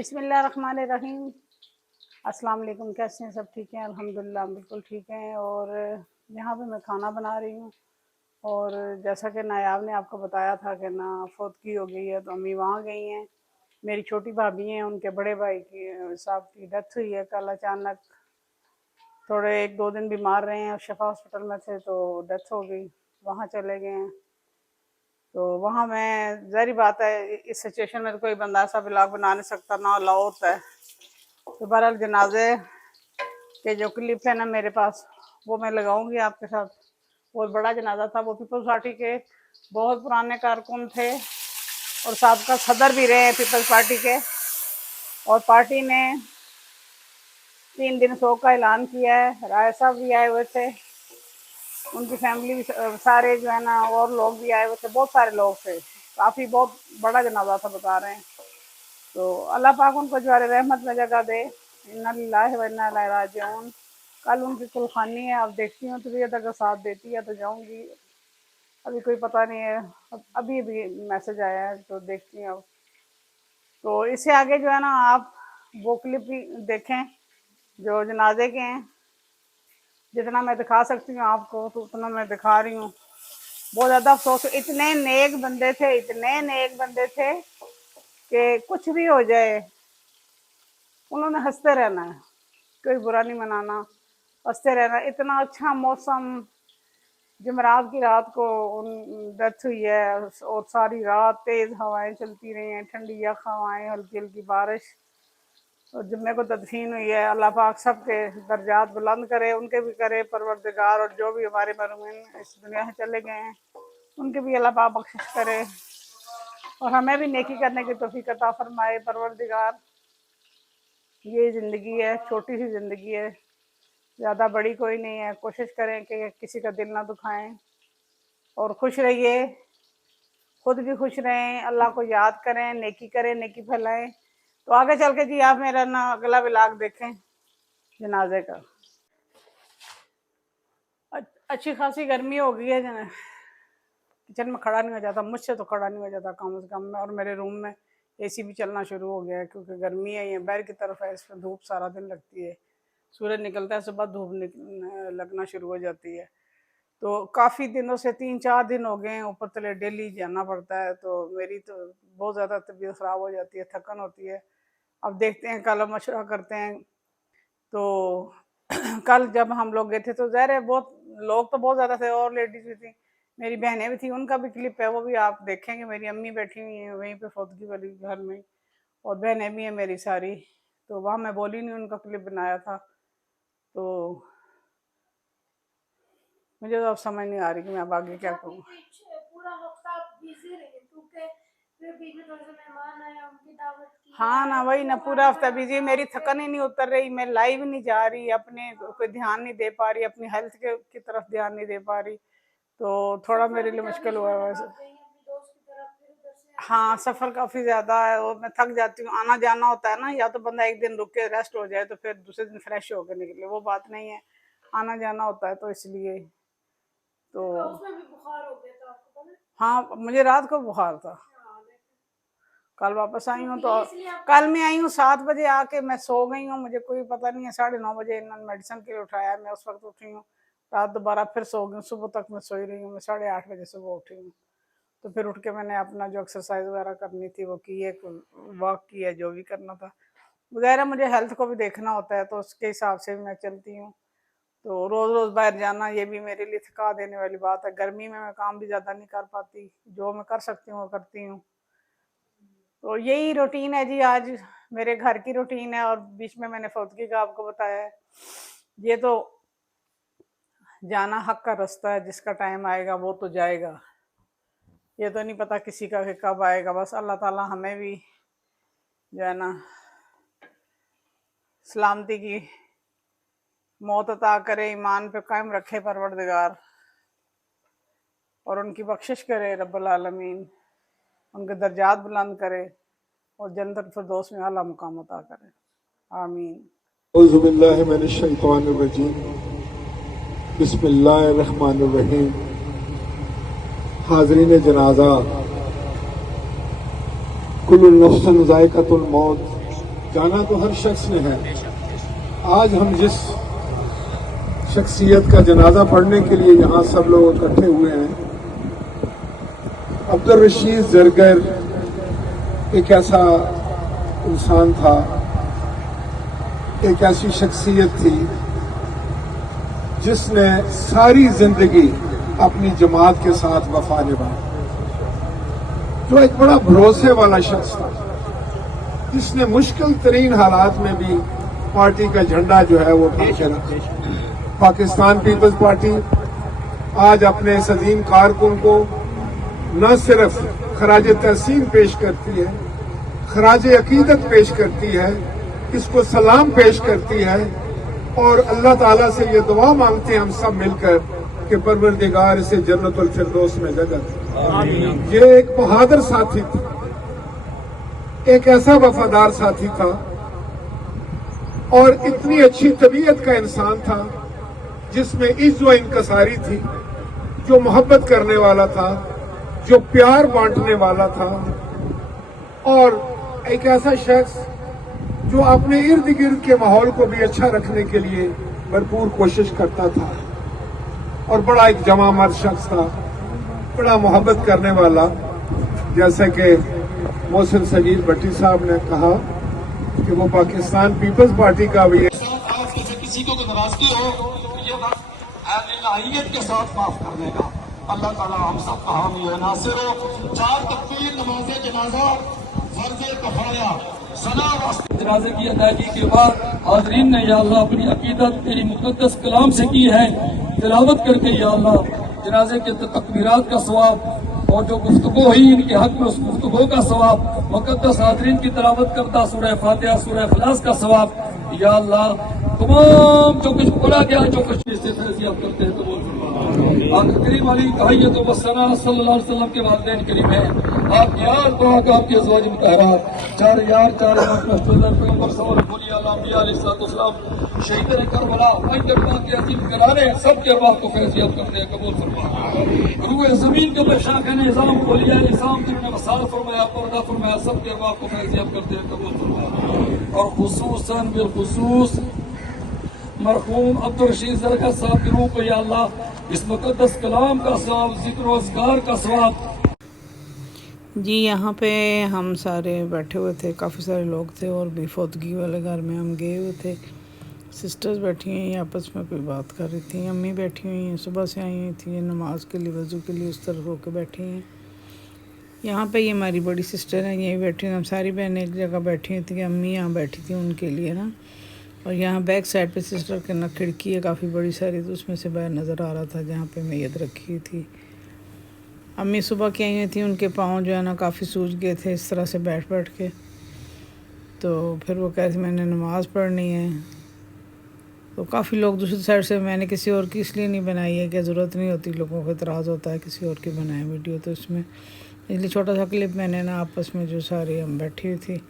बिस्मिल्लाहिर्रहमानिर्रहीम। अस्सलाम वालेकुम। कैसे हैं? सब ठीक हैं? अल्हम्दुलिल्लाह बिल्कुल ठीक हैं। और यहाँ पे मैं खाना बना रही हूँ। और जैसा कि नायाब ने आपको बताया था कि ना फौतगी हो गई है, तो अम्मी वहाँ गई हैं। मेरी छोटी भाभी हैं, उनके बड़े भाई की साहब की डेथ हुई है कल अचानक। थोड़े 1-2 दिन बीमार रहे हैं और शफा हॉस्पिटल में थे, तो डेथ हो गई। वहाँ चले गए हैं। तो वहाँ मैं ज़ाहिर बात है इस सिचुएशन में तो कोई बंदा ऐसा ब्लॉग बना नहीं सकता, ना अलाउ होता है। तो बहरहाल जनाजे के जो क्लिप है ना मेरे पास, वो मैं लगाऊंगी आपके साथ। बहुत बड़ा जनाजा था। वो पीपल्स पार्टी के बहुत पुराने कारकुन थे और साबका सदर भी रहे हैं पीपल्स पार्टी के। और पार्टी ने 3 दिन शोक का ऐलान किया है। राय साहब भी आए हुए थे, उनकी फैमिली भी सारे जो है ना, और लोग भी आए हुए थे, बहुत सारे लोग थे। काफ़ी बहुत बड़ा जनाजा था बता रहे हैं। तो अल्लाह पाक उनको जवार रहमत में जगह दे। इन्ना लिल्लाहि व इन्ना इलैहि राजिऊन। कल उनकी कुलखानी है, अब देखती हूँ तबीयत अगर साथ देती है तो जाऊँगी। अभी कोई पता नहीं है, अभी अभी मैसेज आया है तो देखती हूँ। अब तो इससे आगे जो है ना आप वो क्लिप भी देखें जो जनाजे के हैं। जितना मैं दिखा सकती हूँ आपको तो उतना मैं दिखा रही हूँ। बहुत ज़्यादा अफसोस। इतने नेक बंदे थे, इतने नेक बंदे थे कि कुछ भी हो जाए उन्होंने हंसते रहना है, कोई बुरा नहीं मनाना, हंसते रहना। इतना अच्छा मौसम, जुमेरात की रात को डेथ हुई है और सारी रात तेज़ हवाएं चलती रही हैं, ठंडी हवाएं, हल्की हल्की बारिश। और जुम्मे को तदफीन हुई है। अल्लाह पाक सब के दर्जात बुलंद करे, उनके भी करे परवरदिगार। और जो भी हमारे मरहूमीन इस दुनिया से चले गए हैं उनके भी अल्लाह पाक बख्शिश करे और हमें भी नेकी करने की तौफीक अता फरमाए परवरदिगार। ये ज़िंदगी है, छोटी सी ज़िंदगी है, ज़्यादा बड़ी कोई नहीं है। कोशिश करें कि किसी का दिल ना दुखाएं और खुश रहिए, खुद भी खुश रहें, अल्लाह को याद करें, नेकी करें, नेकी फैलाएं। तो आगे चल के जी आप मेरा ना अगला व्लॉग देखें जनाजे का। अच्छी खासी गर्मी हो गई है। किचन में खड़ा नहीं हो जाता, मुझसे तो खड़ा नहीं हो जाता कम से कम में। और मेरे रूम में एसी भी चलना शुरू हो गया है क्योंकि गर्मी है। ये बाहर की तरफ है, इसमें धूप सारा दिन लगती है। सूरज निकलता है सुबह, धूप लगना शुरू हो जाती है। तो काफ़ी दिनों से 3-4 दिन हो गए हैं ऊपर तले डेली जाना पड़ता है। तो मेरी तो बहुत ज़्यादा तबीयत ख़राब हो जाती है, थकन होती है। अब देखते हैं, कल मशवरा करते हैं। तो कल जब हम लोग गए थे तो ज़ाहिर है बहुत लोग तो बहुत ज़्यादा थे और लेडीज़ भी थी, मेरी बहनें भी थी। उनका भी क्लिप है, वो भी आप देखेंगे। मेरी अम्मी बैठी हुई हैं वहीं पे फौतगी वाली घर में, और बहनें भी हैं मेरी सारी। तो वहाँ मैं बोली नहीं, उनका क्लिप बनाया था। तो मुझे तो अब समझ नहीं आ रही कि मैं अब आगे क्या करूँ। पूरा वक्त आप बिजी रहे क्योंकि फिर बीच में थोड़े से मेहमान आए, उनकी दावत की हाँ ना, वही ना, पूरा हफ्ता बिजी। मेरी थकन ही नहीं उतर रही, मैं लाइव नहीं जा रही, अपने कोई ध्यान नहीं दे पा रही, अपनी हेल्थ की तरफ ध्यान नहीं दे पा रही। तो थोड़ा मेरे लिए मुश्किल हुआ है वैसे। हाँ, सफ़र काफ़ी ज़्यादा है और मैं थक जाती हूँ। आना जाना होता है ना, या तो बंदा एक दिन रुक के रेस्ट हो जाए तो फिर दूसरे दिन फ्रेश होकर निकले, वो बात नहीं है। आना जाना होता है तो इसलिए। तो उसमें भी बुखार हो गया था आपको पता है? हाँ, मुझे रात को बुखार था। कल वापस आई हूँ तो कल मैं आई हूँ 7 बजे, आके मैं सो गई हूँ। मुझे कोई पता नहीं है, 9:30 बजे इन्होंने मेडिसिन के लिए उठाया, मैं उस वक्त उठी हूँ। रात दोबारा फिर सो गई, सुबह तक मैं सोई रही हूँ। मैं 8:30 बजे सुबह उठी हूँ। तो फिर उठ के मैंने अपना जो एक्सरसाइज वगैरह करनी थी वो की है, वॉक की है, जो भी करना था वगैरह। मुझे हेल्थ को भी देखना होता है तो उसके हिसाब से मैं चलती हूँ। तो रोज़ रोज़ बाहर जाना ये भी मेरे लिए थका देने वाली बात है। गर्मी में मैं काम भी ज़्यादा नहीं कर पाती, जो मैं कर सकती हूँ वो करती हूँ। तो यही रूटीन है जी आज, मेरे घर की रूटीन है। और बीच में मैंने फौतगी का आपको बताया है। ये तो जाना हक का रास्ता है, जिसका टाइम आएगा वो तो जाएगा। ये तो नहीं पता किसी का कि कब आएगा। बस अल्लाह ताला हमें भी जो है ना सलामती की मौत अता करे, ईमान पे कायम रखे परवरदिगार, और उनकी बख्शिश करे रब्बुल आलमीन, उनके दर्जात बुलंद करे और जन्नत फिरदौस में आला मुकाम अता करे। आमीन। औज़ु बिल्लाहि मिनश शैतानिर रजीम। बिस्मिल्लाहिर्रहमानिर्रहीम। हाज़रीन जनाजा, कुल्लु नफ्सिन ज़ाइक़तुल मौत। जाना तो हर शख्स ने है। आज हम जिस शख्सियत का जनाजा पढ़ने के लिए यहाँ सब लोग इकट्ठे हुए हैं, अब्दुल रशीद जरगर एक ऐसा इंसान था, एक ऐसी शख्सियत थी जिसने सारी जिंदगी अपनी जमात के साथ वफा निभाई, जो एक बड़ा भरोसे वाला शख्स था, जिसने मुश्किल तरीन हालात में भी पार्टी का झंडा जो है वो उठा के रखा। पाकिस्तान पीपल्स पार्टी आज अपने इस अजीम कारकुन को न सिर्फ खराज तहसीन पेश करती है, खराज अकीदत पेश करती है, इसको सलाम पेश करती है और अल्लाह ताला से ये दुआ मांगते हैं हम सब मिलकर कि परवरदिगार इसे जन्नतुल फिरदौस में जगह दे। ये एक बहादुर साथी था, एक ऐसा वफादार साथी था और इतनी अच्छी तबीयत का इंसान था जिसमें इज्जत व इनकसारी थी, जो मोहब्बत करने वाला था, जो प्यार बांटने वाला था और एक ऐसा शख्स जो अपने इर्द गिर्द के माहौल को भी अच्छा रखने के लिए भरपूर कोशिश करता था और बड़ा एक जमा मर्द शख्स था, बड़ा मोहब्बत करने वाला। जैसे कि मोहसिन सगीर भट्टी साहब ने कहा कि वो पाकिस्तान पीपल्स पार्टी का भी किसी को नाराजगी हो तो ये लाहियत के साथ माफ करने का अल्लाह ताला हम सब का हामी है नासिर हो। 4 तकबीर नमाज जनाजा फर्ज कफाया सना वास्ते जनाजे की अदायगी के बाद हाजरीन ने या अल्लाह अपनी अकीदत तेरी मुकद्दस कलाम से की है तिलावत करके या अल्लाह जनाजे के तकबीरात का सवाब और जो गुफ्तगू हुई इनके हक में उस गुफ्तगू का सवाब, मुकद्दस हाजरीन की तिलावत करता सूरह फातिहा सूरह इखलास का सवाब या अल्लाह तमाम जो कुछ पढ़ा गया जो कुछ से फैजियाब करते हैं तो बोल आखिर करीम वाली कहिए तो वसना सल्लल्लाहु अलैहि वसल्लम के वालिदैन करीम है। आप यार पाक आपके अज़वाज मुतहरात 4 यार 4 पैगंबर सवाल बोलिया अम्बिया अलैहिस्सलाम शहीद करबला पंजर पाक के अजीम करारे सब के अरवाह को फैजियाब करते हैं कबूल फरमा। रूह जमीन के बशाख निज़ाम बोलिया निज़ाम तुमने वसाल फरमाया पर्दा फरमाया सब के अरवाह को फैजियाब करते हैं कबूल फरमा। और खुसूसन बिलखुसूस मरहूम अब्दुल रशीद जरगर साहब के रूह को या अल्लाह इस मुकद्दस कलाम का सवाब जिक्र रोजगार का सवाब। जी यहाँ पे हम सारे बैठे हुए थे, काफ़ी सारे लोग थे और भी फौतगी वाले घर में हम गए हुए थे। सिस्टर्स बैठी हुई हैं आपस में कोई बात कर रही थी, अम्मी बैठी हुई हैं सुबह से आई हुई थी नमाज के लिए वज़ू के लिए उस तरफ होकर बैठी हैं। यहाँ पे ये हमारी बड़ी सिस्टर हैं यहीं बैठी हुई, हम सारी बहनें एक जगह बैठी हुई थी, अम्मी यहाँ बैठी थी उनके लिए ना। और यहाँ बैक साइड पे सिस्टर के ना खिड़की है काफ़ी बड़ी सारी, तो उसमें से बाहर नज़र आ रहा था जहाँ पे मैयत रखी हुई थी। अम्मी सुबह की आई हुई थी, उनके पाँव जो है ना काफ़ी सूज गए थे इस तरह से बैठ बैठ के, तो फिर वो कह रही थी मैंने नमाज़ पढ़नी है। तो काफ़ी लोग दूसरी साइड से, मैंने किसी और की इसलिए नहीं बनाई है कि ज़रूरत नहीं होती, लोगों को इतराज़ होता है किसी और की बनाए वीडियो, तो इसमें इसलिए छोटा सा क्लिप मैंने ना आपस में जो सारी हम बैठी हुई थी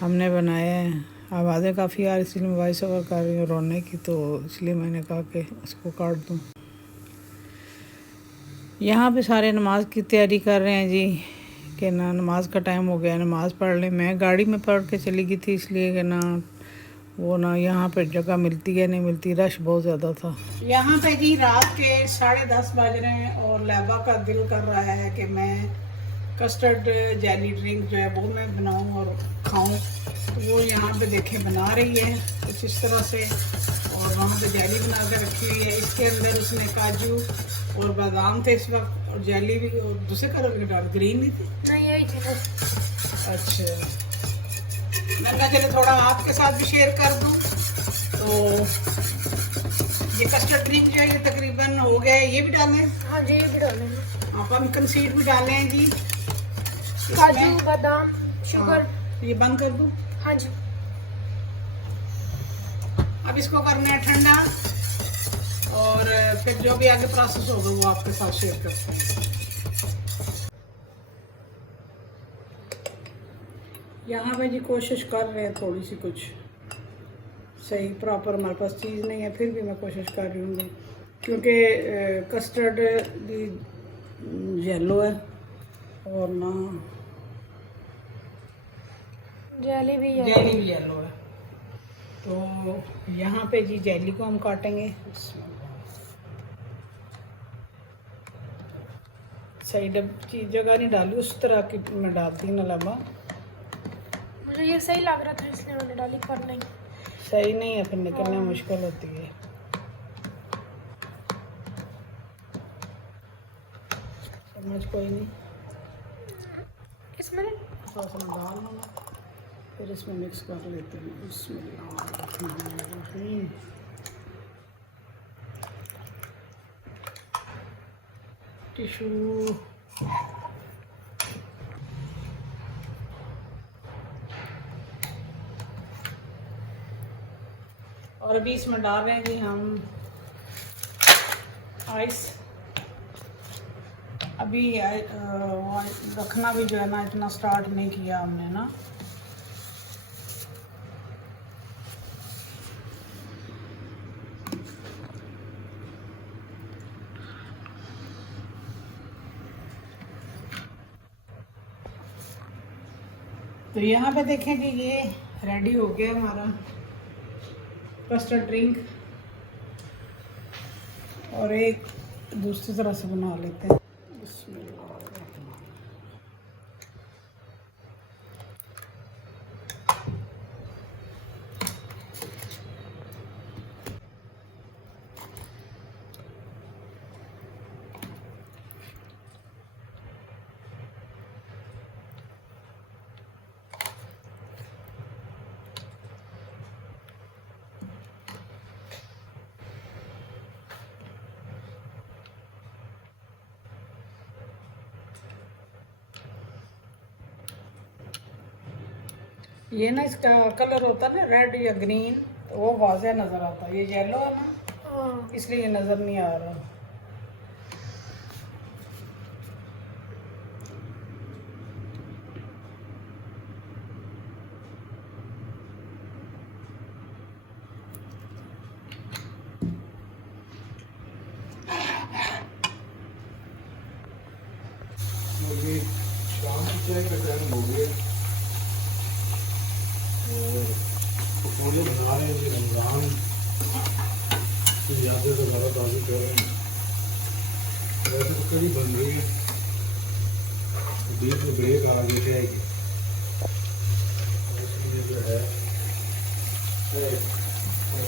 हमने बनाया है। आवाज़ें काफ़ी आ रही इसलिए मैं वॉइस ओवर कर रही हूँ रोने की, तो इसलिए मैंने कहा कि इसको काट दूँ। यहाँ पे सारे नमाज की तैयारी कर रहे हैं जी कि ना नमाज का टाइम हो गया, नमाज पढ़ लें। मैं गाड़ी में पढ़ के चली गई थी इसलिए कि ना वो ना यहाँ पे जगह मिलती है नहीं मिलती, रश बहुत ज़्यादा था। यहाँ पे जी रात के 10:30 बज रहे हैं और लैबा का दिल कर रहा है कि मैं कस्टर्ड जेली ड्रिंक जो है वो मैं बनाऊं और खाऊं, तो वो यहाँ पे देखें बना रही है कुछ इस तरह से, और वहाँ पे जेली बना के रखी हुई है। इसके अंदर उसने काजू और बादाम थे इस वक्त, और जेली भी और दूसरे कलर के डाल, ग्रीन नहीं थी, नहीं यही थी। अच्छा मैंने कहा चलो थोड़ा आपके साथ भी शेयर कर दूँ। तो ये कस्टर्ड ड्रिंक जो है ये तकरीबन हो गया है, ये भी डालें? हाँ जी ये भी डालेंगे, आप पम्पकिन सीड भी डालें हैं जी, काजू बादाम शुगर। हाँ, ये बंद कर दूँ? हाँ जी। अब इसको करना है ठंडा और फिर जो भी आगे प्रोसेस होगा वो आपके साथ शेयर करते हैं। यहाँ पे जी कोशिश कर रहे हैं थोड़ी सी कुछ सही प्रॉपर, हमारे पास चीज़ नहीं है फिर भी मैं कोशिश कर रही हूँ क्योंकि कस्टर्ड येलो है और ना जेली भी है। जेली भी येलो है। तो यहाँ पे जी जेली को हम काटेंगे। सही जगह नहीं डाली, उस तरह की मैं डालती ना लम्बा, मुझे ये सही लग रहा था इसलिए मैंने डाली, पर नहीं सही नहीं है, फिर निकलना मुश्किल होती है। समझ कोई नहीं, इसमें थोड़ा सा डाल लेना, फिर इसमें मिक्स कर लेते हैं। बिस्मिल्लाहिर्रहमानिर्रहीम। टिशू और अभी इसमें डाल रहे हैं कि हम आइस। अभी रखना भी जो है ना इतना स्टार्ट नहीं किया हमने ना। तो यहाँ पे देखें कि ये रेडी हो गया हमारा कस्टर्ड ड्रिंक। और एक दूसरी तरह से बना लेते हैं। ये ना इसका कलर होता है ना रेड या ग्रीन, तो वो वाज़ह नज़र आता है। ये येलो है ना, इसलिए ये नज़र नहीं आ रहा। मुझे शाम की चाय का टाइम हो गया और पकौड़े बना रहे हैं। रमज़ान की यादें तो ज़्यादा ताज़ी कर रहे हैं। वैसे तो कड़ी बन रही है, बीच में ब्रेक आ गई चाय की, इसलिए जो है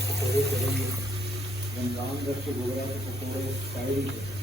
पकौड़े करेंगे। रमज़ान दर से गुजरा तो पकौड़े खाए ही थे।